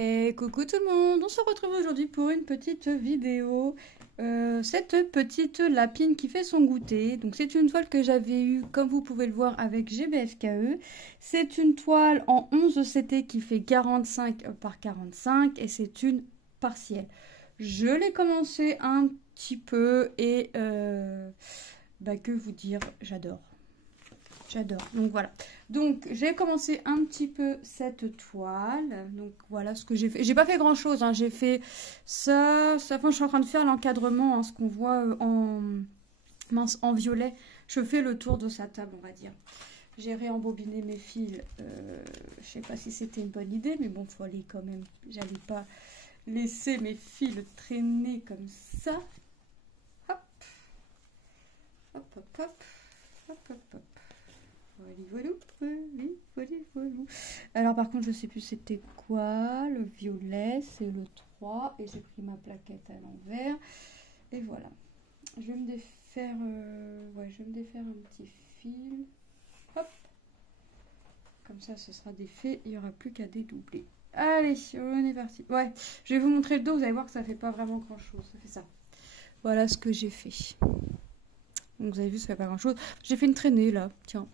Hey, coucou tout le monde, on se retrouve aujourd'hui pour une petite vidéo. Cette petite lapine qui fait son goûter. Donc c'est une toile que j'avais eue, comme vous pouvez le voir, avec GBFKE. C'est une toile en 11 CT qui fait 45 par 45 et c'est une partielle. Je l'ai commencé un petit peu et que vous dire, j'adore. J'adore. Donc voilà. Donc j'ai commencé un petit peu cette toile. Donc voilà ce que j'ai fait. J'ai pas fait grand chose. Hein. J'ai fait ça. Enfin, je suis en train de faire l'encadrement. Hein, ce qu'on voit en violet. Je fais le tour de sa table, on va dire. J'ai réembobiné mes fils. Je sais pas si c'était une bonne idée, mais bon, faut aller quand même. J'allais pas laisser mes fils traîner comme ça. Hop. Hop, hop, hop. Hop, hop, hop. Alors par contre je sais plus c'était quoi. Le violet c'est le 3 et j'ai pris ma plaquette à l'envers et voilà. Je vais me défaire je vais me défaire un petit fil, hop, comme ça ce sera défait, il n'y aura plus qu'à dédoubler. Allez, on est parti. Ouais, je vais vous montrer le dos, vous allez voir que ça fait pas vraiment grand chose, ça fait ça. Voilà ce que j'ai fait. Donc vous avez vu, ça fait pas grand chose. J'ai fait une traînée là, tiens.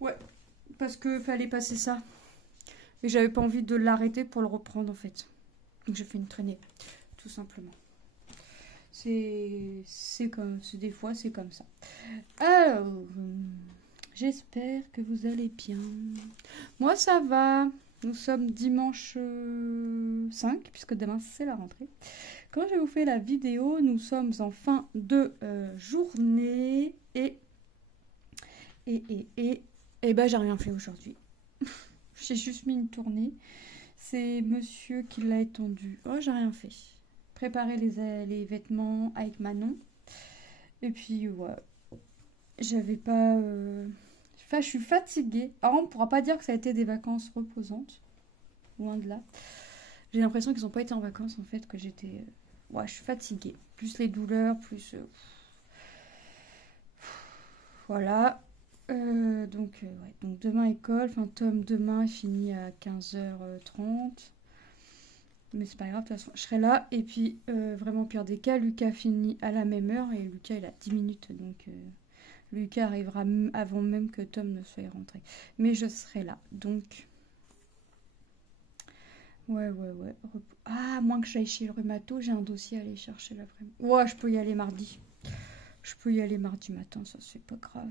Ouais, parce que fallait passer ça. Et j'avais pas envie de l'arrêter pour le reprendre en fait. Donc j'ai fait une traînée, tout simplement. C'est comme, des fois c'est comme ça. Alors, j'espère que vous allez bien. Moi ça va. Nous sommes dimanche 5, puisque demain c'est la rentrée. Quand je vous fais la vidéo, nous sommes en fin de journée et ben j'ai rien fait aujourd'hui. J'ai juste mis une tournée. C'est monsieur qui l'a étendu. Oh, j'ai rien fait. Préparer les vêtements avec Manon. Et puis, ouais. J'avais pas... Enfin, je suis fatiguée. Alors, on ne pourra pas dire que ça a été des vacances reposantes. Loin de là. J'ai l'impression qu'ils n'ont pas été en vacances, en fait, que j'étais... Ouais, je suis fatiguée. Plus les douleurs, plus... Voilà. Donc demain école, enfin Tom demain finit à 15h30, mais c'est pas grave, de toute façon je serai là. Et puis vraiment pire des cas, Lucas finit à la même heure et Lucas il a 10 minutes, donc Lucas arrivera avant même que Tom ne soit rentré, mais je serai là, donc ouais. Ah, moins que j'aille chez le rhumato, j'ai un dossier à aller chercher l'après-midi. Ouais, je peux y aller mardi matin, ça c'est pas grave.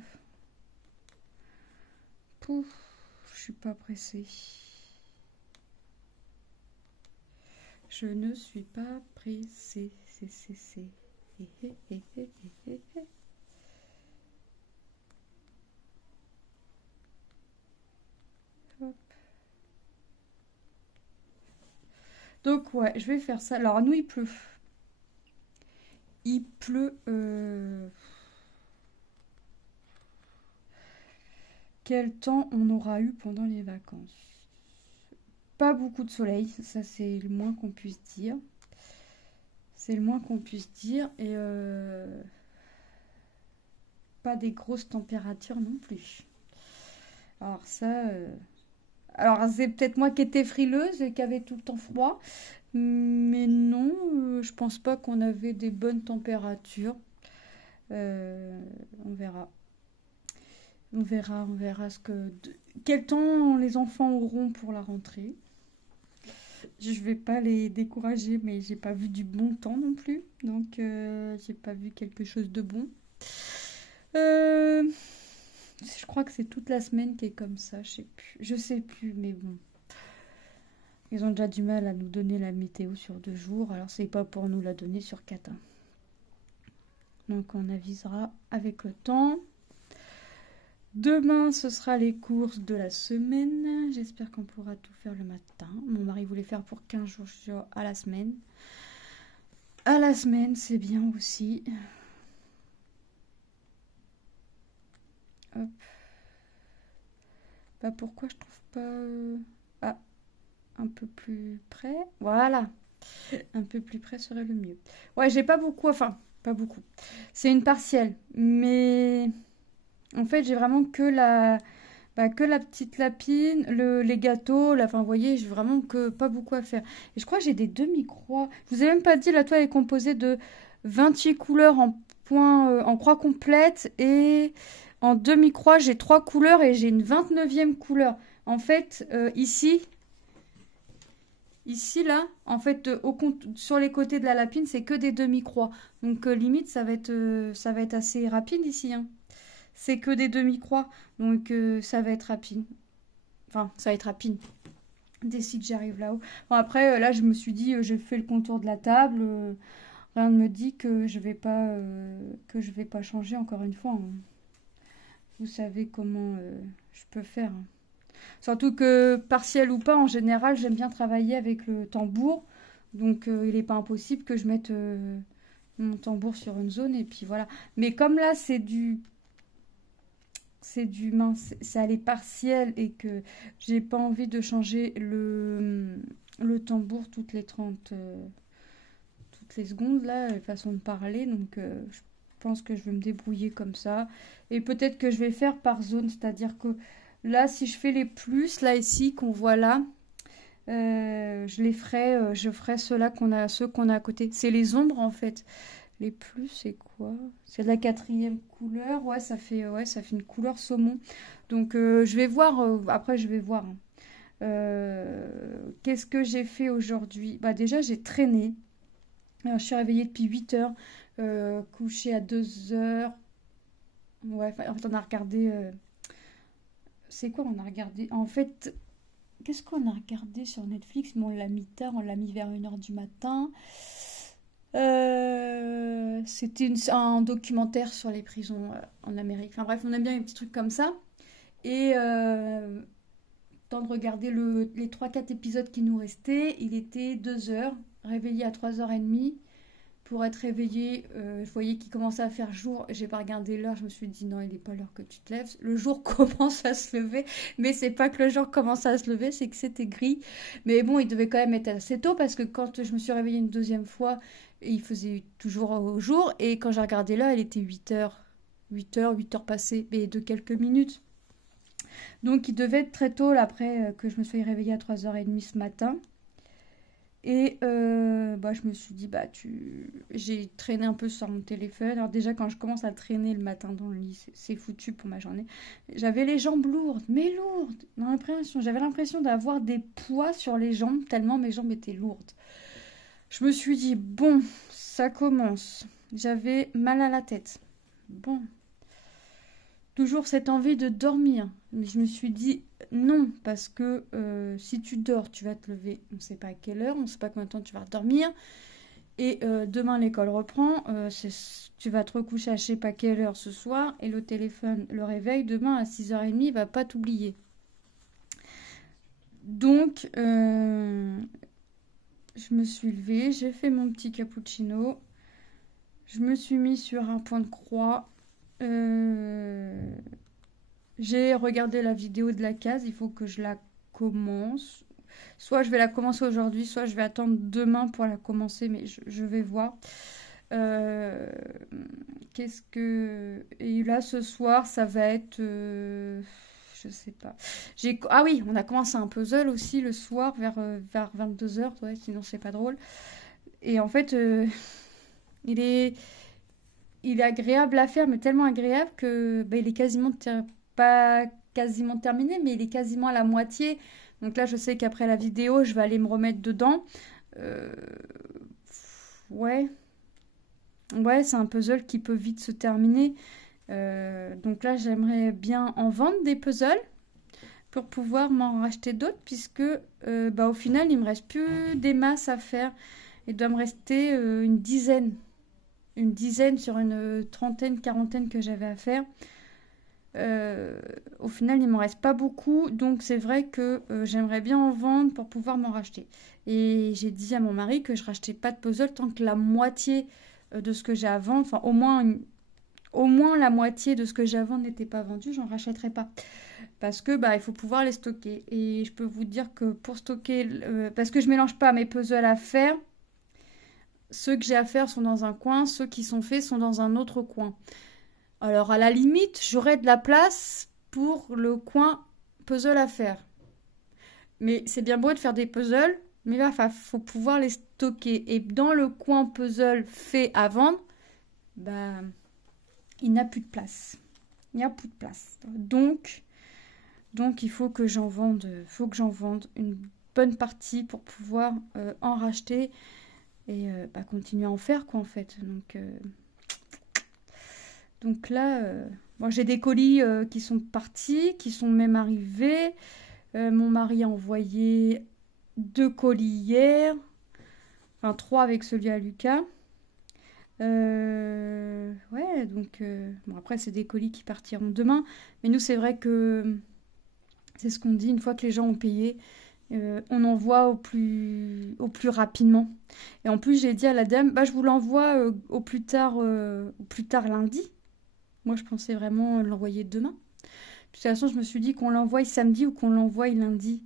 Pouf, je suis pas pressée. Je ne suis pas pressée. Hop. Donc ouais, je vais faire ça. Alors nous il pleut. Il pleut. Quel temps on aura eu pendant les vacances? Pas beaucoup de soleil, ça c'est le moins qu'on puisse dire. C'est le moins qu'on puisse dire. Et pas des grosses températures non plus. Alors ça... Alors c'est peut-être moi qui étais frileuse et qui avait tout le temps froid. Mais non, je pense pas qu'on avait des bonnes températures. On verra. On verra quel temps les enfants auront pour la rentrée. Je vais pas les décourager, mais j'ai pas vu du bon temps non plus. Donc, j'ai pas vu quelque chose de bon. Je crois que c'est toute la semaine qui est comme ça. Je sais plus, mais bon. Ils ont déjà du mal à nous donner la météo sur 2 jours. Alors, c'est pas pour nous la donner sur 4. Hein. Donc, on avisera avec le temps. Demain, ce sera les courses de la semaine. J'espère qu'on pourra tout faire le matin. Mon mari voulait faire pour 15 jours à la semaine. À la semaine, c'est bien aussi. Hop. Bah pourquoi je trouve pas... Ah, un peu plus près. Voilà. Un peu plus près serait le mieux. Ouais, j'ai pas beaucoup, enfin, pas beaucoup. C'est une partielle, mais... En fait, j'ai vraiment que bah, que la petite lapine, les gâteaux, là, enfin, vous voyez, j'ai vraiment que pas beaucoup à faire. Et je crois que j'ai des demi-croix. Je vous ai même pas dit, la toile est composée de 28 couleurs en point, en croix complète et en demi-croix, j'ai 3 couleurs et j'ai une 29e couleur. En fait, ici, là, en fait, sur les côtés de la lapine, c'est que des demi-croix. Donc, limite, ça va être assez rapide ici, hein. C'est que des demi-croix, donc ça va être rapide. Enfin, ça va être rapide. Dès que j'arrive là-haut. Bon, après, là, je me suis dit, j'ai fait le contour de la table. Rien ne me dit que je vais pas changer encore une fois, hein. Vous savez comment je peux faire, hein. Surtout que, partiel ou pas, en général, j'aime bien travailler avec le tambour. Donc, il n'est pas impossible que je mette mon tambour sur une zone et puis voilà. Mais comme là, c'est du mince, ça allait partiel et que j'ai pas envie de changer le tambour toutes les secondes là, façon de parler, donc je pense que je vais me débrouiller comme ça. Et peut-être que je vais faire par zone, c'est-à-dire que là, si je fais les plus, là ici, qu'on voit là, je ferai ceux qu'on a à côté. C'est les ombres en fait. Les plus, c'est quoi? C'est de la 4e couleur. Ouais, ça fait une couleur saumon. Donc, je vais voir. Après, je vais voir, hein. Qu'est-ce que j'ai fait aujourd'hui? Bah, déjà, j'ai traîné. Alors, je suis réveillée depuis 8 heures. Couchée à 2 heures. Ouais, en fait, on a regardé. C'est quoi? On a regardé. En fait, qu'est-ce qu'on a regardé sur Netflix? Mais on l'a mis tard. On l'a mis vers 1 heure du matin. C'était un documentaire sur les prisons en Amérique. Enfin bref, on aime bien les petits trucs comme ça. Et temps de regarder les 3-4 épisodes qui nous restaient, il était 2 heures, réveillé à 3h30 pour être réveillé. Je voyais qu'il commençait à faire jour. J'ai pas regardé l'heure, je me suis dit non, il n'est pas l'heure que tu te lèves. Le jour commence à se lever, mais c'est pas que le jour commence à se lever, c'est que c'était gris. Mais bon, il devait quand même être assez tôt parce que quand je me suis réveillée une deuxième fois, il faisait toujours au jour. Et quand j'ai regardé là, il était 8 heures. 8 heures passées, mais de quelques minutes. Donc il devait être très tôt là, après que je me sois réveillée à 3h30 ce matin. Et bah, je me suis dit, j'ai traîné un peu sur mon téléphone. Alors déjà, quand je commence à traîner le matin dans le lit, c'est foutu pour ma journée. J'avais les jambes lourdes, mais lourdes. J'avais l'impression d'avoir des poids sur les jambes, tellement mes jambes étaient lourdes. Je me suis dit, bon, ça commence. J'avais mal à la tête. Bon, toujours cette envie de dormir. Mais je me suis dit non, parce que si tu dors, tu vas te lever. On ne sait pas à quelle heure, on ne sait pas combien de temps tu vas dormir. Et demain, l'école reprend. Tu vas te recoucher à je ne sais pas quelle heure ce soir. Et le téléphone, le réveil, demain à 6h30, il ne va pas t'oublier. Donc, je me suis levée, j'ai fait mon petit cappuccino. Je me suis mis sur un point de croix. J'ai regardé la vidéo de la case, il faut que je la commence. Soit je vais la commencer aujourd'hui, soit je vais attendre demain pour la commencer, mais je vais voir. Qu'est-ce que... Et là, ce soir, ça va être... je sais pas. Ah oui, on a commencé un puzzle aussi le soir vers 22h, ouais, sinon c'est pas drôle. Et en fait, il est agréable à faire, mais tellement agréable que il est pas quasiment terminé, mais il est quasiment à la moitié. Donc là, je sais qu'après la vidéo, je vais aller me remettre dedans. Ouais. Ouais, c'est un puzzle qui peut vite se terminer. Donc là, j'aimerais bien en vendre des puzzles pour pouvoir m'en racheter d'autres, puisque au final, il me reste plus des masses à faire. Il doit me rester une dizaine sur une trentaine, quarantaine que j'avais à faire. Au final, il m'en reste pas beaucoup, donc c'est vrai que j'aimerais bien en vendre pour pouvoir m'en racheter. Et j'ai dit à mon mari que je rachetais pas de puzzle tant que la moitié de ce que j'ai à vendre, enfin au moins la moitié de ce que j'ai à vendre n'était pas vendu, j'en rachèterais pas. Parce que il faut pouvoir les stocker. Et je peux vous dire que pour stocker, parce que je mélange pas mes puzzles à faire, ceux que j'ai à faire sont dans un coin, ceux qui sont faits sont dans un autre coin. Alors, à la limite, j'aurais de la place pour le coin puzzle à faire. Mais c'est bien beau de faire des puzzles, mais là, faut pouvoir les stocker. Et dans le coin puzzle fait à vendre, bah, il n'a plus de place. Il n'y a plus de place. Donc il faut que j'en vende une bonne partie pour pouvoir en racheter et continuer à en faire, quoi, en fait. Donc là, moi j'ai des colis qui sont partis, qui sont même arrivés. Mon mari a envoyé 2 colis hier, enfin 3 avec celui à Lucas. Ouais, donc bon, après c'est des colis qui partiront demain, mais nous c'est vrai que c'est ce qu'on dit, une fois que les gens ont payé, on envoie au plus rapidement. Et en plus j'ai dit à la dame, bah je vous l'envoie au plus tard lundi. Moi je pensais vraiment l'envoyer demain. Puis de toute façon je me suis dit qu'on l'envoie samedi ou qu'on l'envoie lundi.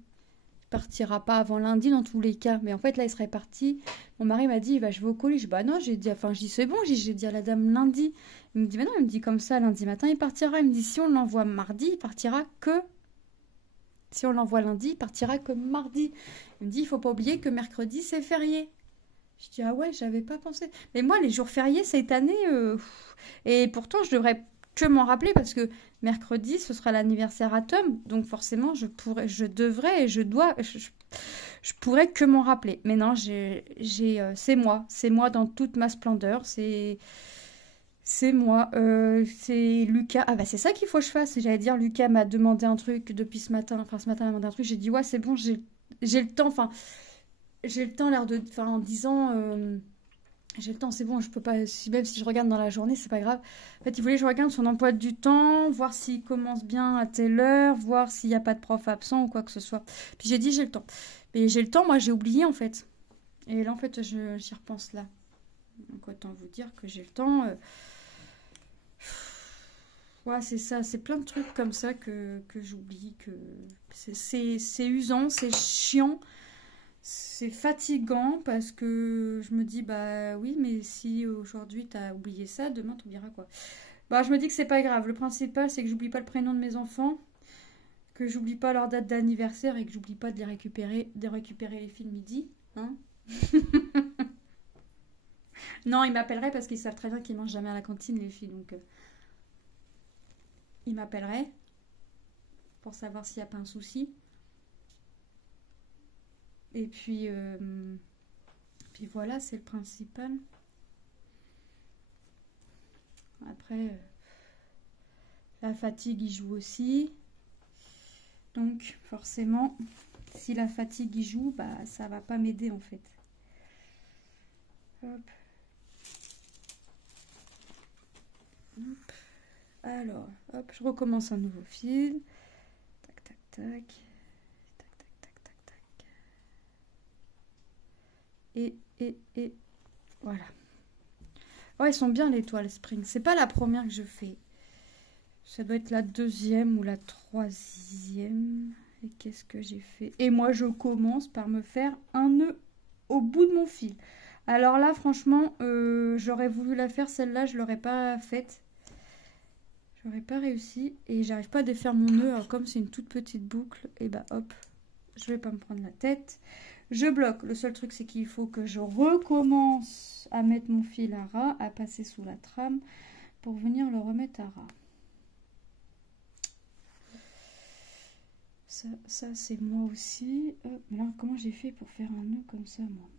Partira pas avant lundi dans tous les cas. Mais en fait, là, il serait parti. Mon mari m'a dit, bah, je vais au colis. Je dis, bah non, j'ai dit, enfin, je dis, c'est bon, j'ai dit à la dame lundi. Il me dit, bah non, il me dit comme ça, lundi matin, il partira. Il me dit, si on l'envoie mardi, il partira que. Si on l'envoie lundi, il partira que mardi. Il me dit, il faut pas oublier que mercredi, c'est férié. Je dis, ah ouais, j'avais pas pensé. Mais moi, les jours fériés cette année, et pourtant, je devrais que m'en rappeler parce que mercredi, ce sera l'anniversaire à Tom. Donc forcément, je devrais et je pourrais que m'en rappeler. Mais non, c'est moi dans toute ma splendeur. C'est moi. C'est Lucas. Ah bah c'est ça qu'il faut que je fasse. J'allais dire, Lucas m'a demandé un truc depuis ce matin. Enfin, ce matin, il m'a demandé un truc. J'ai dit, ouais, c'est bon, j'ai le temps. Enfin, j'ai le temps, enfin, en disant, j'ai le temps, c'est bon, je peux pas, même si je regarde dans la journée, c'est pas grave. En fait, il voulait que je regarde son emploi du temps, voir s'il commence bien à telle heure, voir s'il n'y a pas de prof absent ou quoi que ce soit. Puis j'ai dit, j'ai le temps. Mais j'ai le temps, moi, j'ai oublié, en fait. Et là, en fait, j'y repense là. Donc, autant vous dire que j'ai le temps. Ouais, c'est ça, c'est plein de trucs comme ça que j'oublie, que c'est usant, c'est chiant. C'est fatigant parce que je me dis, bah oui, mais si aujourd'hui t'as oublié ça, demain t'oublieras quoi. Bah je me dis que c'est pas grave. Le principal, c'est que j'oublie pas le prénom de mes enfants, que j'oublie pas leur date d'anniversaire et que j'oublie pas de récupérer les filles le midi. Hein. Non, ils m'appelleraient parce qu'ils savent très bien qu'ils mangent jamais à la cantine, les filles. Donc ils m'appelleraient pour savoir s'il n'y a pas un souci. Et puis voilà, c'est le principal. Après, la fatigue y joue aussi. Donc forcément, si la fatigue y joue, bah ça va pas m'aider en fait. Hop. Hop. Alors, hop, je recommence un nouveau fil. Tac, tac, tac. Tac, tac, tac, tac, tac. Et voilà. Oh, elles sont bien les toiles spring. C'est pas la première que je fais. Ça doit être la deuxième ou la troisième. Et qu'est-ce que j'ai fait? Et moi, je commence par me faire un nœud au bout de mon fil. Alors là, franchement, j'aurais voulu la faire celle-là, je l'aurais pas faite. J'aurais pas réussi. Et j'arrive pas à défaire mon nœud. Alors comme c'est une toute petite boucle, et bah hop, je vais pas me prendre la tête. Je bloque. Le seul truc, c'est qu'il faut que je recommence à mettre mon fil à ras, à passer sous la trame pour venir le remettre à ras. Ça c'est moi aussi. Mais alors, comment j'ai fait pour faire un nœud comme ça, moi?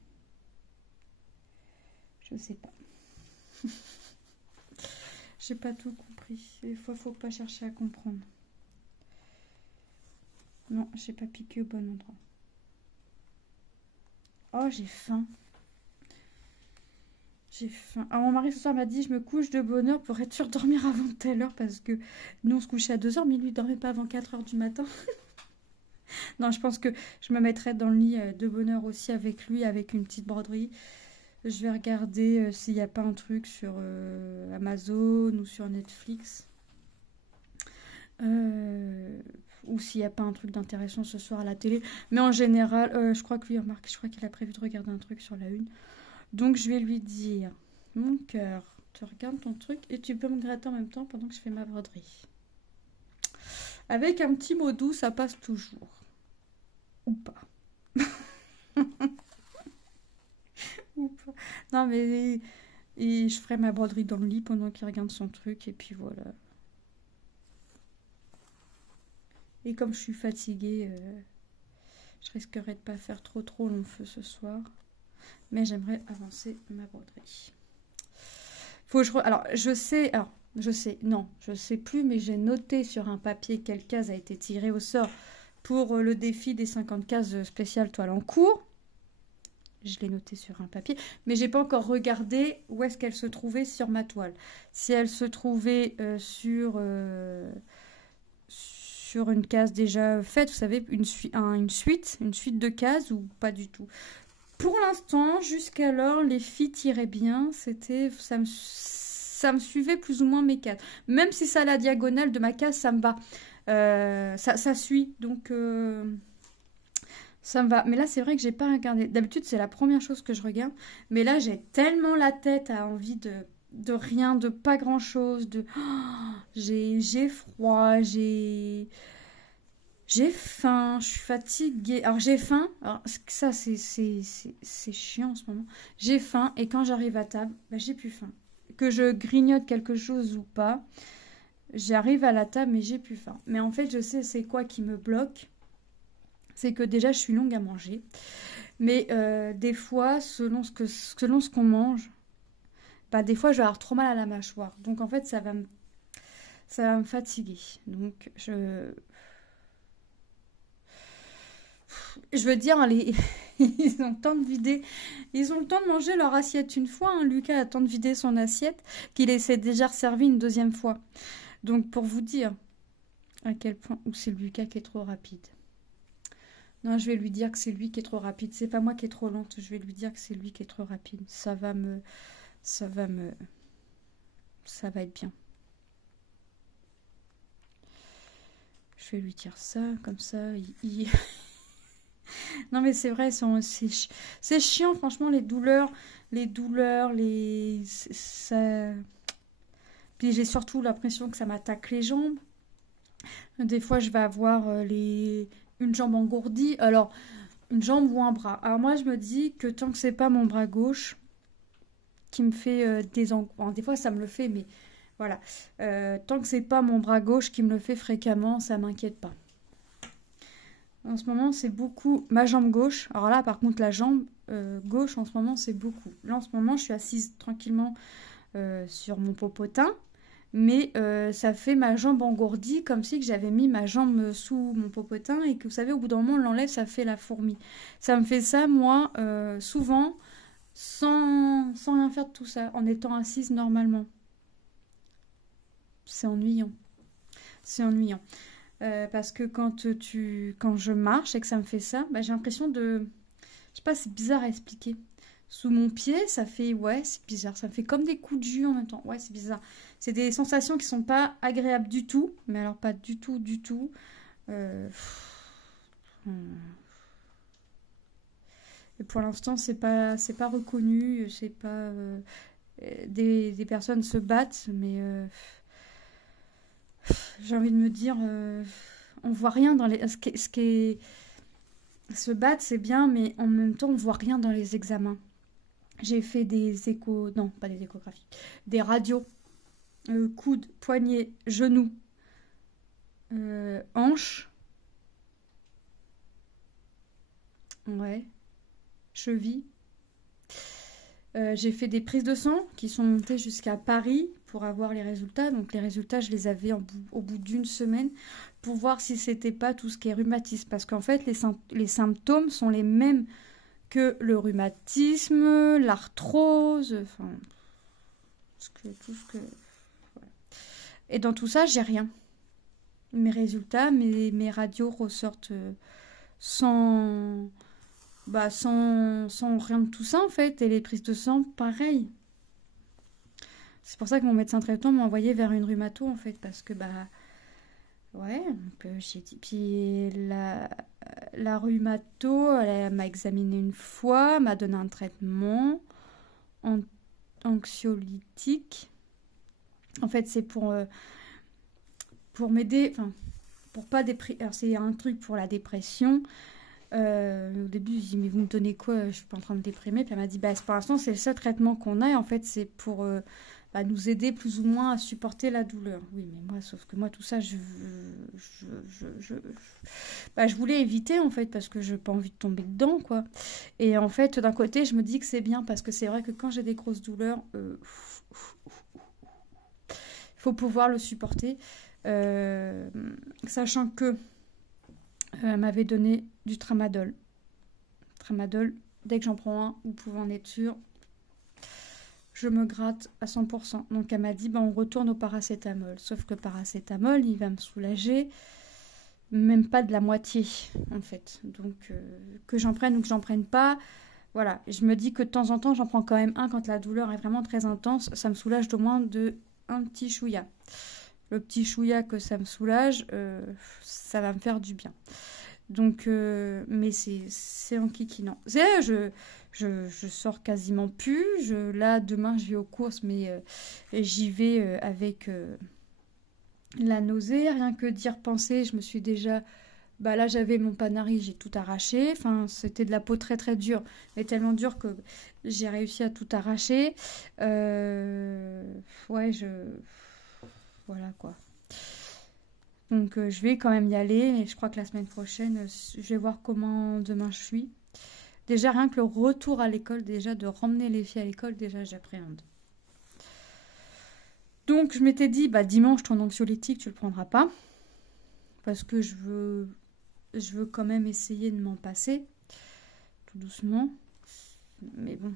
Je sais pas. J'ai pas tout compris. Des fois, faut pas chercher à comprendre. Non, j'ai pas piqué au bon endroit. Oh, j'ai faim. J'ai faim. Alors, mon mari ce soir m'a dit, je me couche de bonne heure pour être sûr de dormir avant telle heure parce que nous on se couchait à 2h, mais lui il dormait pas avant 4h du matin. Non, je pense que je me mettrai dans le lit de bonne heure aussi avec lui, avec une petite broderie. Je vais regarder s'il n'y a pas un truc sur Amazon ou sur Netflix. Ou s'il n'y a pas un truc d'intéressant ce soir à la télé. Mais en général, je crois que lui, remarque, je crois qu'il a prévu de regarder un truc sur la une. Donc je vais lui dire, mon cœur, tu regardes ton truc et tu peux me gratter en même temps pendant que je fais ma broderie. Avec un petit mot doux, ça passe toujours. Ou pas. Ou pas. Non, mais... Et je ferai ma broderie dans le lit pendant qu'il regarde son truc. Et puis voilà. Et comme je suis fatiguée, je risquerai de pas faire trop long feu ce soir. Mais j'aimerais avancer ma broderie. Faut que Alors, je sais... Alors, non, je sais plus, mais j'ai noté sur un papier quelle case a été tirée au sort pour le défi des 50 cases spéciales toile en cours. Je l'ai noté sur un papier, mais j'ai pas encore regardé où est-ce qu'elle se trouvait sur ma toile. Si elle se trouvait sur une case déjà faite, vous savez, une suite de cases ou pas du tout. Pour l'instant, jusqu'alors, les filles tiraient bien. Ça me suivait plus ou moins mes cases. Même si c'est à la diagonale de ma case, ça me va. Ça suit, donc ça me va. Mais là, c'est vrai que j'ai pas regardé. D'habitude, c'est la première chose que je regarde. Mais là, j'ai tellement la tête à envie de rien, de pas grand-chose. J'ai froid, j'ai faim, je suis fatiguée. Alors, j'ai faim. Alors, ça, c'est chiant en ce moment. J'ai faim et quand j'arrive à table, j'ai plus faim. Que je grignote quelque chose ou pas, j'arrive à la table mais j'ai plus faim. Mais en fait, je sais c'est quoi qui me bloque. C'est que déjà, je suis longue à manger. Mais des fois, selon ce qu'on mange, des fois, je vais avoir trop mal à la mâchoire. Donc, en fait, ça va me fatiguer. Donc, je veux dire, ils ont le temps de vider, ils ont le temps de manger leur assiette une fois. Hein. Lucas a le temps de vider son assiette qu'il s'est déjà resservi une deuxième fois. Donc pour vous dire à quel point, ou c'est Lucas qui est trop rapide. Non, je vais lui dire que c'est lui qui est trop rapide. C'est pas moi qui est trop lente. Je vais lui dire que c'est lui qui est trop rapide. Ça va être bien. Je vais lui dire ça, comme ça, Non mais c'est vrai, c'est chiant franchement les douleurs, ça... Puis j'ai surtout l'impression que ça m'attaque les jambes. Des fois je vais avoir une jambe engourdie, alors une jambe ou un bras. Alors moi je me dis que tant que c'est pas mon bras gauche qui me fait des fois ça me le fait, mais voilà. Tant que c'est pas mon bras gauche qui me le fait fréquemment, ça m'inquiète pas. En ce moment, c'est beaucoup ma jambe gauche. Alors là, par contre, la jambe gauche, en ce moment, c'est beaucoup. Là, en ce moment, je suis assise tranquillement sur mon popotin. Mais ça fait ma jambe engourdie, comme si que j'avais mis ma jambe sous mon popotin. Et que, vous savez, au bout d'un moment, on l'enlève, ça fait la fourmi. Ça me fait ça, moi, souvent, sans rien faire de tout ça, en étant assise normalement. C'est ennuyant. C'est ennuyant. Parce que quand je marche et que ça me fait ça, j'ai l'impression de... Je sais pas, c'est bizarre à expliquer. Sous mon pied, ça fait... Ouais, c'est bizarre. Ça me fait comme des coups de jus en même temps. Ouais, c'est bizarre. C'est des sensations qui sont pas agréables du tout. Mais alors pas du tout, du tout. Et pour l'instant, c'est pas reconnu. C'est pas... Des personnes se battent, mais... J'ai envie de me dire, on voit rien dans les... Se battre, c'est bien, mais en même temps, on voit rien dans les examens. J'ai fait des échos... Non, pas des échographies. Des radios. Coude, poignet, genou, hanche. Ouais. Cheville. J'ai fait des prises de sang qui sont montées jusqu'à Paris pour avoir les résultats. Donc les résultats, je les avais au bout d'une semaine pour voir si c'était pas tout ce qui est rhumatisme. Parce qu'en fait, les symptômes sont les mêmes que le rhumatisme, l'arthrose, enfin... tout ce que... Voilà. Et dans tout ça, j'ai rien. Mes résultats, mes radios ressortent sans rien de tout ça en fait. Et les prises de sang, pareil. C'est pour ça que mon médecin traitant m'a envoyé vers une rhumato en fait. Parce que ouais, j'ai dit. Puis la rhumato, elle m'a examiné une fois, m'a donné un traitement anxiolytique. En fait, c'est pour m'aider, enfin, pour pas déprimer. Alors, c'est un truc pour la dépression. Au début, je dis, mais vous me donnez quoi? Je suis pas en train de déprimer. Puis elle m'a dit, bah, pour l'instant, c'est le seul traitement qu'on a. Et en fait, c'est pour bah, nous aider plus ou moins à supporter la douleur. Oui, mais moi, sauf que moi, tout ça, bah, je voulais éviter, en fait, parce que je n'ai pas envie de tomber dedans, quoi. Et en fait, d'un côté, je me dis que c'est bien, parce que c'est vrai que quand j'ai des grosses douleurs, il faut pouvoir le supporter. Sachant que elle m'avait donné du tramadol. Tramadol, dès que j'en prends un, vous pouvez en être sûr, je me gratte à 100%. Donc elle m'a dit, bah, on retourne au paracétamol. Sauf que paracétamol, il va me soulager même pas de la moitié, en fait. Donc que j'en prenne ou que j'en prenne pas, voilà. Je me dis que de temps en temps, j'en prends quand même un quand la douleur est vraiment très intense. Ça me soulage d'au moins un petit chouïa. Le petit chouïa que ça me soulage, ça va me faire du bien. Donc, mais c'est en kikinant. C'est je sors quasiment plus. Là, demain, je vais aux courses, mais j'y vais avec la nausée. Rien que d'y repenser, je me suis déjà... Bah là, j'avais mon panari, j'ai tout arraché. Enfin, c'était de la peau très très dure, mais tellement dure que j'ai réussi à tout arracher. Ouais, voilà quoi. Donc je vais quand même y aller et je crois que la semaine prochaine, je vais voir comment demain je suis. Déjà rien que le retour à l'école, déjà de ramener les filles à l'école, déjà j'appréhende. Donc je m'étais dit, bah dimanche ton anxiolytique tu le prendras pas parce que je veux quand même essayer de m'en passer tout doucement. Mais bon.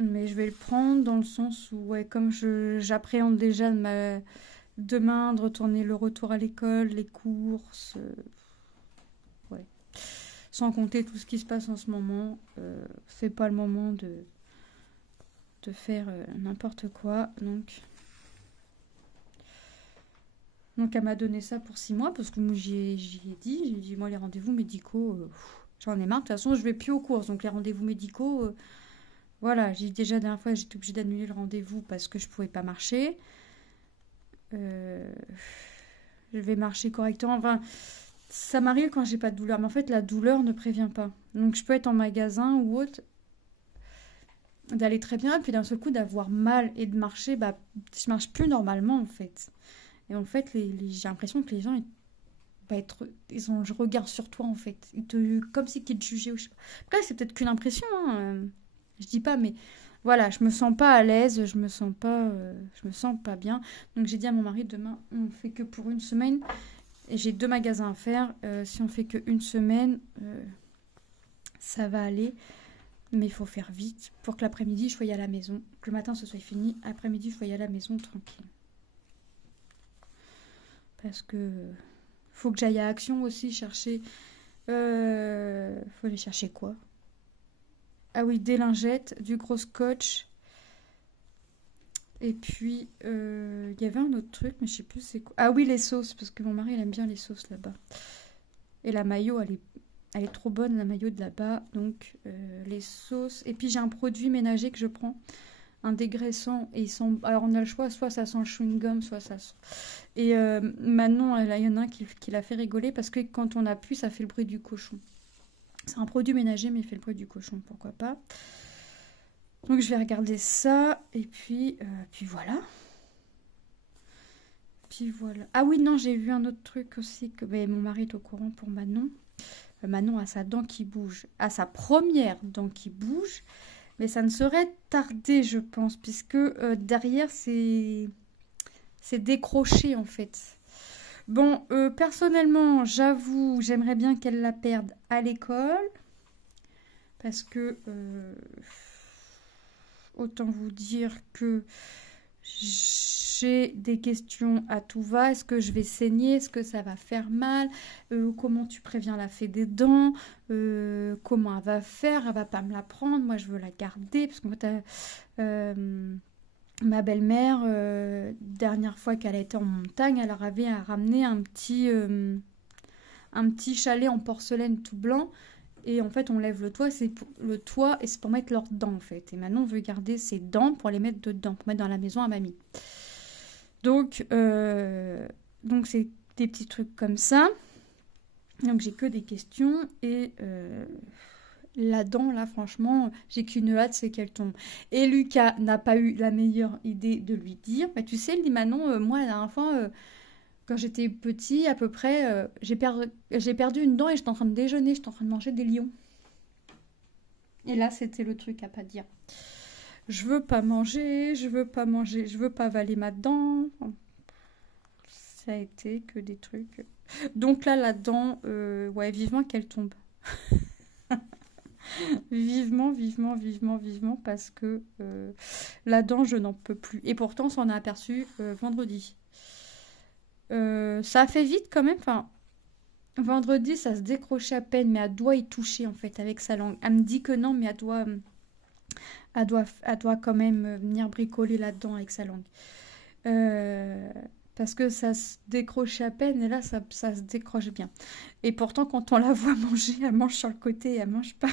Mais je vais le prendre dans le sens où, ouais, comme j'appréhende déjà demain de retourner le retour à l'école, les courses, ouais. Sans compter tout ce qui se passe en ce moment, c'est pas le moment de faire n'importe quoi. Donc elle m'a donné ça pour 6 mois parce que moi j'y ai dit, j'ai dit moi les rendez-vous médicaux, j'en ai marre. De toute façon je vais plus aux courses, donc les rendez-vous médicaux... Voilà, j'ai déjà la dernière fois, j'étais obligée d'annuler le rendez-vous parce que je pouvais pas marcher. Je vais marcher correctement. Enfin, ça m'arrive quand j'ai pas de douleur. Mais en fait, la douleur ne prévient pas. Donc, je peux être en magasin ou autre, d'aller très bien, puis d'un seul coup, d'avoir mal et de marcher, bah, je marche plus normalement, en fait. Et en fait, j'ai l'impression que les gens, ils ont le regard sur toi, en fait. Comme si ils te jugeaient. Après, c'est peut-être qu'une impression, hein. Je dis pas, mais voilà, je me sens pas à l'aise, je me sens pas bien. Donc j'ai dit à mon mari, demain, on fait que pour une semaine. Et j'ai 2 magasins à faire. Si on fait que une semaine, ça va aller. Mais il faut faire vite pour que l'après-midi, je sois à la maison. Que le matin, ce soit fini. Après-midi, je sois à la maison tranquille. Parce que faut que j'aille à Action aussi chercher... faut aller chercher quoi? Ah oui, des lingettes, du gros scotch. Et puis, il y avait un autre truc, mais je sais plus c'est quoi. Ah oui, les sauces, parce que mon mari, il aime bien les sauces là-bas. Et la mayo, elle est trop bonne, la mayo de là-bas. Donc, les sauces. Et puis, j'ai un produit ménager que je prends, un dégraissant. Et alors, on a le choix, soit ça sent le chewing-gum, soit ça sent... Et Manon, il y en a un qui l'a fait rigoler, parce que quand on appuie, ça fait le bruit du cochon. C'est un produit ménager, mais il fait le bruit du cochon, pourquoi pas. Donc je vais regarder ça, et puis voilà. Puis voilà. Ah oui, non, j'ai vu un autre truc aussi, que mon mari est au courant pour Manon. Manon a sa dent qui bouge, a sa première dent qui bouge, mais ça ne saurait tarder, je pense, puisque derrière, c'est décroché, en fait. Bon, personnellement, j'avoue, j'aimerais bien qu'elle la perde à l'école. Parce que, autant vous dire que j'ai des questions à tout va. Est-ce que je vais saigner? Est-ce que ça va faire mal? Comment tu préviens la fée des dents? Comment elle va faire? Elle va pas me la prendre. Moi, je veux la garder. Parce qu'en fait, ma belle-mère, dernière fois qu'elle a été en montagne, elle avait ramené un petit chalet en porcelaine tout blanc. Et en fait, on lève le toit, et c'est pour mettre leurs dents, en fait. Et maintenant, on veut garder ses dents pour les mettre dedans, pour mettre dans la maison à mamie. Donc, c'est des petits trucs comme ça. Donc, j'ai que des questions. Et la dent, là, franchement, j'ai qu'une hâte, c'est qu'elle tombe. Et Lucas n'a pas eu la meilleure idée de lui dire. Bah, tu sais, il dit Manon, moi, la dernière fois, quand j'étais petit, à peu près, j'ai perdu une dent et j'étais en train de déjeuner, j'étais en train de manger des lions. Et là, c'était le truc à pas dire. Je veux pas manger, je veux pas manger, je veux pas avaler ma dent. Enfin, ça a été que des trucs. Donc là, la dent, ouais, vivement qu'elle tombe. Vivement, vivement, vivement, vivement, parce que la dent, je n'en peux plus. Et pourtant, on s'en a aperçu vendredi. Ça a fait vite quand même. Enfin, vendredi, ça se décrochait à peine, mais elle doit y toucher en fait avec sa langue. Elle me dit que non, mais elle doit quand même venir bricoler là-dedans avec sa langue. Euh, Parce que ça se décroche à peine et là, ça se décroche bien. Et pourtant, quand on la voit manger, elle mange sur le côté, elle mange pas.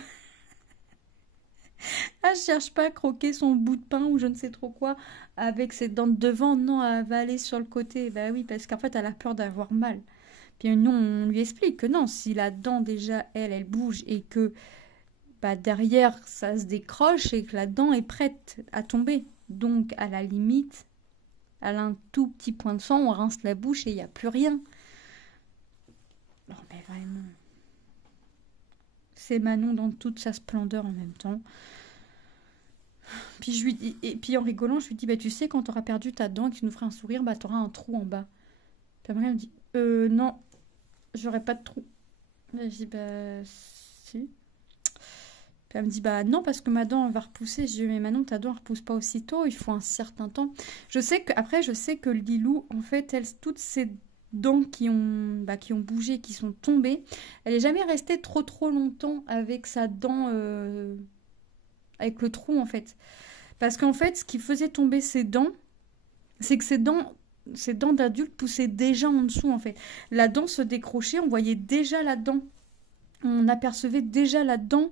Elle cherche pas à croquer son bout de pain ou je ne sais trop quoi avec ses dents de devant, non, à avaler sur le côté. Bah oui, parce qu'en fait, elle a peur d'avoir mal. Puis nous, on lui explique que non, si la dent déjà, elle bouge et que bah, derrière, ça se décroche et que la dent est prête à tomber. Donc, à la limite, elle a un tout petit point de sang, on rince la bouche et il n'y a plus rien. Non, mais vraiment. C'est Manon dans toute sa splendeur en même temps. Puis, je lui dis, et puis en rigolant, je lui dis, bah, tu sais, quand tu auras perdu ta dent et que tu nous feras un sourire, bah, tu auras un trou en bas. Puis après, elle me dit, non, j'aurai pas de trou. Je dis, bah, si. Puis elle me dit, bah non, parce que ma dent va repousser. Je dis, mais Manon, ta dent ne repousse pas aussitôt, il faut un certain temps. Je sais que Lilou, en fait, toutes ses dents qui ont bougé, qui sont tombées, elle n'est jamais restée trop trop longtemps avec sa dent, avec le trou, en fait. Parce qu'en fait, ce qui faisait tomber ses dents, c'est que ses dents d'adulte poussaient déjà en dessous, en fait. La dent se décrochait, on voyait déjà la dent. On apercevait déjà la dent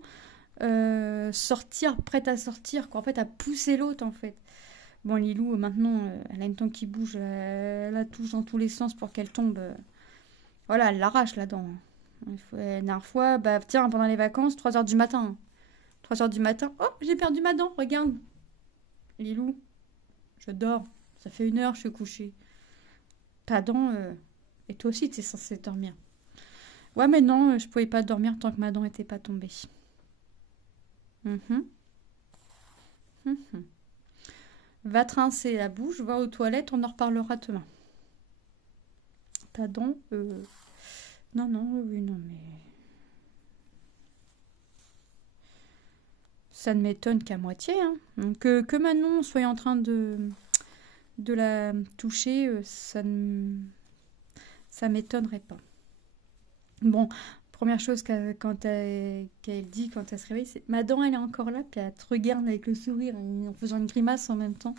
sortir, prête à sortir, quoi. En fait, à pousser l'autre, en fait. Bon, Lilou, maintenant, elle a une dent qui bouge, elle la touche dans tous les sens pour qu'elle tombe. Voilà, elle l'arrache, la dent. La dernière fois, bah tiens, pendant les vacances, 3 heures du matin. 3 heures du matin, oh, j'ai perdu ma dent, regarde. Lilou, je dors. Ça fait 1 heure, je suis couchée. Ta dent, et toi aussi, t'es censée dormir. Ouais, mais non, je pouvais pas dormir tant que ma dent était pas tombée. Mhm, mhm. Va te rincer la bouche, va aux toilettes, on en reparlera demain. Ta dent, non, non, oui, oui, non, mais ça ne m'étonne qu'à moitié, hein. Donc, que Manon soit en train de la toucher, ça m'étonnerait pas. Bon, première chose qu'elle dit quand elle se réveille, c'est ma dent, elle est encore là, puis elle te regarde avec le sourire en faisant une grimace en même temps.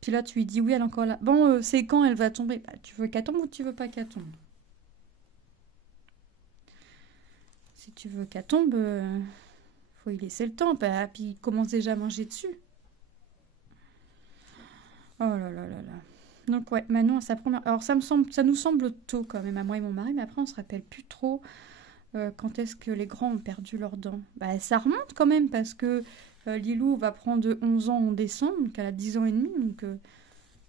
Puis là, tu lui dis oui, elle est encore là. Bon, c'est quand elle va tomber? Bah, tu veux qu'elle tombe ou tu veux pas qu'elle tombe? Si tu veux qu'elle tombe, faut y laisser le temps. Bah, puis il commence déjà à manger dessus. Oh là là là là. Donc ouais, Manon a sa première. Alors ça nous semble tôt quand même à moi et mon mari, mais après on se rappelle plus trop quand est-ce que les grands ont perdu leurs dents. Bah ça remonte quand même parce que Lilou va prendre 11 ans en décembre, donc elle a 10 ans et demi, donc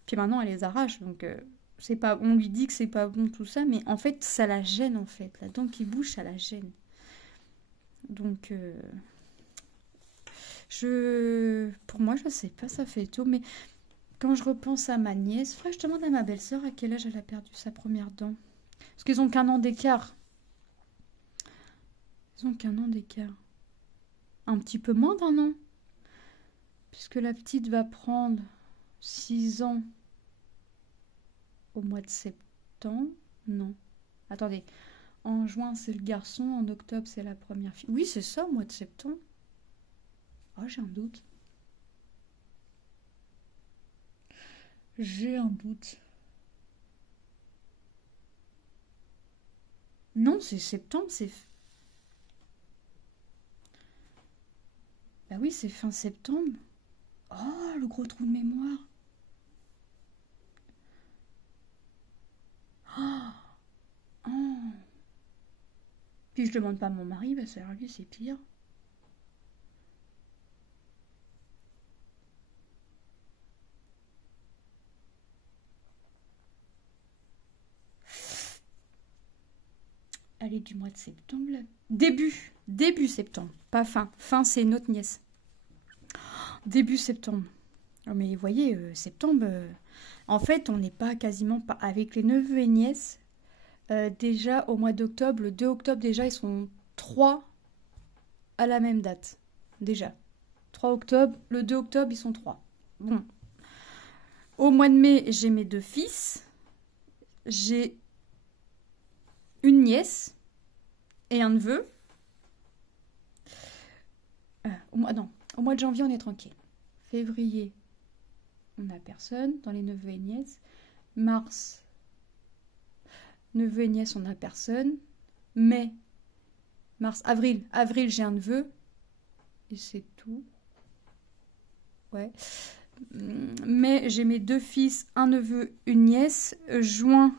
puis maintenant elle les arrache, donc c'est pas. On lui dit que c'est pas bon tout ça, mais en fait ça la gêne en fait. La dent qui bouge, ça la gêne. Donc pour moi je sais pas, ça fait tôt, mais quand je repense à ma nièce, faudrait que je demande à ma belle-sœur à quel âge elle a perdu sa première dent. Parce qu'ils ont qu'un an d'écart. Ils ont qu'un an d'écart. Un petit peu moins d'un an. Puisque la petite va prendre 6 ans au mois de septembre. Non. Attendez. En juin, c'est le garçon. En octobre, c'est la première fille. Oui, c'est ça, au mois de septembre. Oh, j'ai un doute. J'ai un doute. Non, c'est septembre, c'est. Bah oui, c'est fin septembre. Oh, le gros trou de mémoire. Oh. Puis je demande pas à mon mari, parce que alors lui c'est pire. Elle est du mois de septembre là. Début septembre, pas fin. Fin c'est notre nièce. Début septembre. Oh, mais vous voyez, septembre, en fait on n'est pas quasiment pas avec les neveux et nièces. Déjà au mois d'octobre, le 2 octobre déjà ils sont 3 à la même date. Déjà. 3 octobre, le 2 octobre ils sont 3. Bon. Au mois de mai j'ai mes 2 fils. J'ai une nièce et un neveu. Au mois de janvier, on est tranquille. Février, on n'a personne dans les neveux et nièces. Mars, neveux et nièces, on n'a personne. Mai, avril, j'ai un neveu. Et c'est tout. Ouais. Mai, j'ai mes 2 fils, un neveu, une nièce. Juin,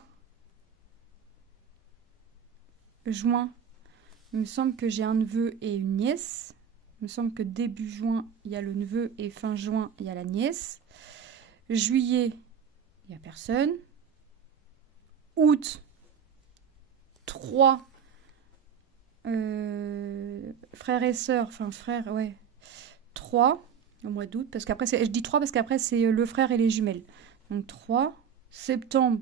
il me semble que j'ai un neveu et une nièce. Il me semble que début juin, il y a le neveu et fin juin, il y a la nièce. Juillet, il n'y a personne. Août, 3 frères et sœurs, frères, ouais. 3 au mois d'août, parce qu'après, je dis 3 parce qu'après, c'est le frère et les jumelles. Donc 3. Septembre,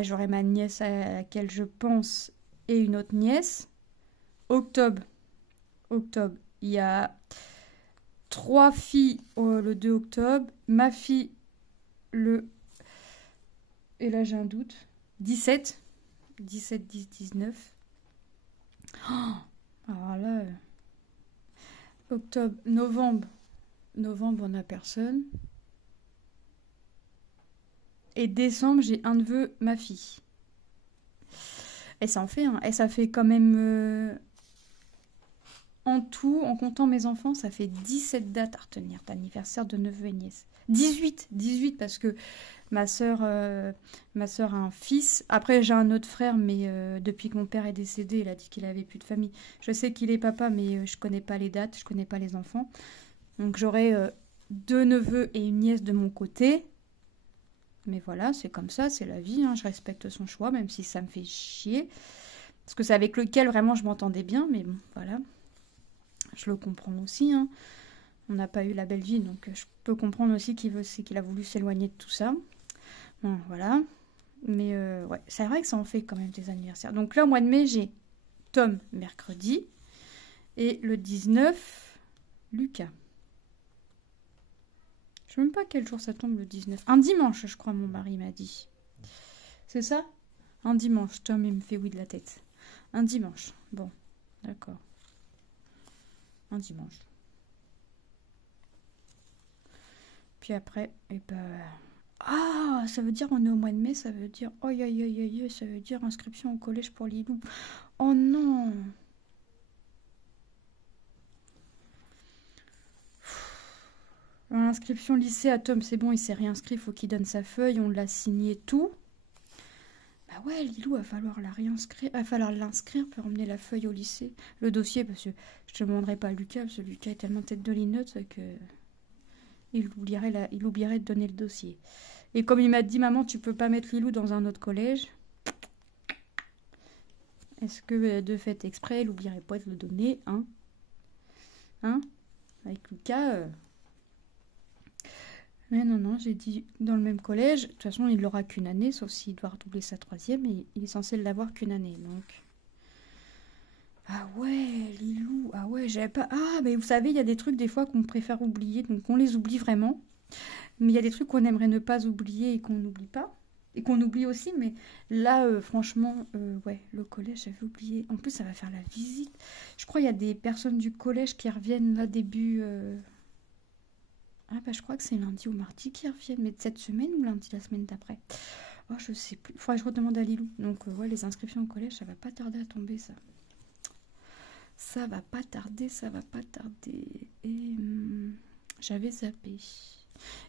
j'aurai ma nièce à laquelle je pense et une autre nièce. Octobre, il y a 3 filles le 2 octobre, ma fille et là j'ai un doute, 17, 10, 19. Alors là, octobre, novembre, on n'a personne. Et décembre, j'ai un neveu, ma fille. Et ça en fait, hein. Et ça fait quand même... en tout, en comptant mes enfants, ça fait 17 dates à retenir d'anniversaire de neveu et nièce. 18 parce que ma sœur a un fils. Après, j'ai un autre frère, mais depuis que mon père est décédé, il a dit qu'il avait plus de famille. Je sais qu'il est papa, mais je connais pas les dates, je connais pas les enfants. Donc j'aurai 2 neveux et une nièce de mon côté. Mais voilà, c'est comme ça, c'est la vie, hein. Je respecte son choix, même si ça me fait chier. Parce que c'est avec lequel vraiment je m'entendais bien, mais bon, voilà. Je le comprends aussi, hein. On n'a pas eu la belle vie, donc je peux comprendre aussi qu'il a voulu s'éloigner de tout ça. Bon, voilà. Mais ouais, c'est vrai que ça en fait quand même des anniversaires. Donc là, au mois de mai, j'ai Tom, mercredi. Et le 19, Lucas. Je ne sais même pas quel jour ça tombe le 19. Un dimanche, je crois, mon mari m'a dit. C'est ça? Un dimanche. Tom, il me fait oui de la tête. Un dimanche. Bon, d'accord. Un dimanche. Puis après, ah, ça veut dire on est au mois de mai, ça veut dire... Oh, ça veut dire inscription au collège pour Lilou. Oh non! Inscription lycée à Tom, c'est bon, il s'est réinscrit, il faut qu'il donne sa feuille, on l'a signé tout. Bah ouais, Lilou, va falloir l'inscrire pour emmener la feuille au lycée. Le dossier, parce que je ne demanderai pas à Lucas, parce que Lucas est tellement tête de linotte que il oublierait de donner le dossier. Et comme il m'a dit, maman, tu peux pas mettre Lilou dans un autre collège. Est-ce que de fait exprès, il oublierait pas de le donner, hein? Avec Lucas... Mais non, j'ai dit dans le même collège. De toute façon, il n'aura qu'une année, sauf s'il doit redoubler sa 3e, et il est censé l'avoir qu'une année, donc... Ah ouais, Lilou, ah ouais, j'avais pas... Ah, mais vous savez, il y a des trucs des fois qu'on préfère oublier, donc on les oublie vraiment. Mais il y a des trucs qu'on aimerait ne pas oublier et qu'on n'oublie pas. Et qu'on oublie aussi, mais là, franchement, ouais, le collège, j'avais oublié. En plus, ça va faire la visite. Je crois qu'il y a des personnes du collège qui reviennent là début... Ah je crois que c'est lundi ou mardi qui reviennent, mais de cette semaine ou lundi la semaine d'après. Oh, je sais plus. Faudrait que je redemande à Lilou. Donc, ouais, les inscriptions au collège, ça va pas tarder à tomber, ça. Ça va pas tarder. Et j'avais zappé.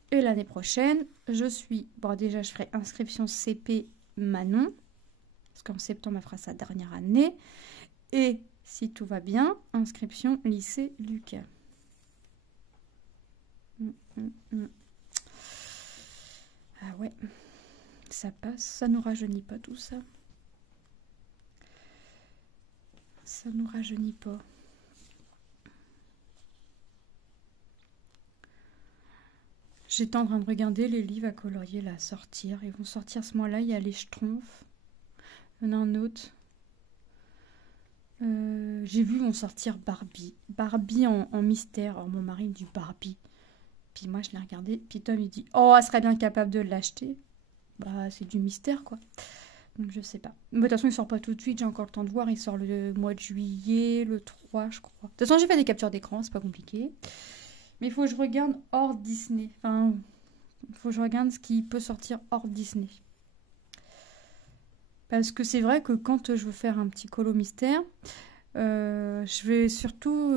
Et l'année prochaine, je ferai inscription CP Manon, parce qu'en septembre, elle fera sa dernière année. Et si tout va bien, inscription lycée Lucas. Ah ouais, ça passe, ça nous rajeunit pas tout ça. Ça nous rajeunit pas. J'étais en train de regarder les livres à colorier là sortir. Ils vont sortir ce mois-là. Il y a les Schtroumpfs. Il y en a un autre. J'ai vu vont sortir Barbie. Barbie en mystère. Alors mon mari me dit Barbie. Puis moi je l'ai regardé. Puis Tom il dit oh, elle serait bien capable de l'acheter. Bah c'est du mystère quoi. Donc je sais pas. Mais de toute façon il sort pas tout de suite. J'ai encore le temps de voir. Il sort le mois de juillet, le 3 je crois. De toute façon j'ai fait des captures d'écran. C'est pas compliqué. Mais il faut que je regarde hors Disney. Enfin, il faut que je regarde ce qui peut sortir hors Disney. Parce que c'est vrai que quand je veux faire un petit colo mystère, je vais surtout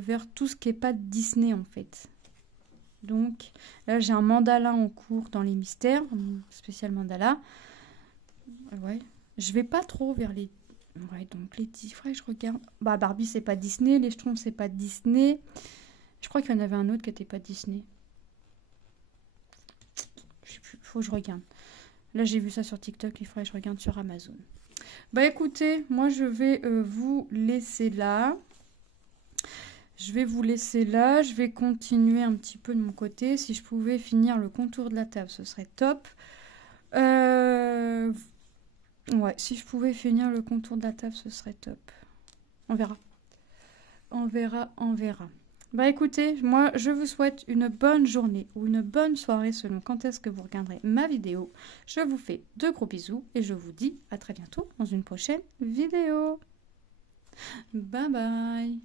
vers tout ce qui n'est pas Disney en fait. Donc là j'ai un mandala en cours dans les mystères, un spécial mandala. Ouais, je vais pas trop vers les... Ouais, donc les diffrères, je regarde... Bah Barbie c'est pas Disney, les Schtroumpfs c'est pas Disney... Je crois qu'il y en avait un autre qui n'était pas Disney. Je sais plus, faut que je regarde. Là, j'ai vu ça sur TikTok, il faudrait que je regarde sur Amazon. Bah écoutez, moi je vais vous laisser là. Je vais vous laisser là. Je vais continuer un petit peu de mon côté. Si je pouvais finir le contour de la table, ce serait top. Ouais, si je pouvais finir le contour de la table, ce serait top. On verra. On verra, on verra. Bah écoutez, moi je vous souhaite une bonne journée ou une bonne soirée selon quand est-ce que vous regarderez ma vidéo. Je vous fais de gros bisous et je vous dis à très bientôt dans une prochaine vidéo. Bye bye.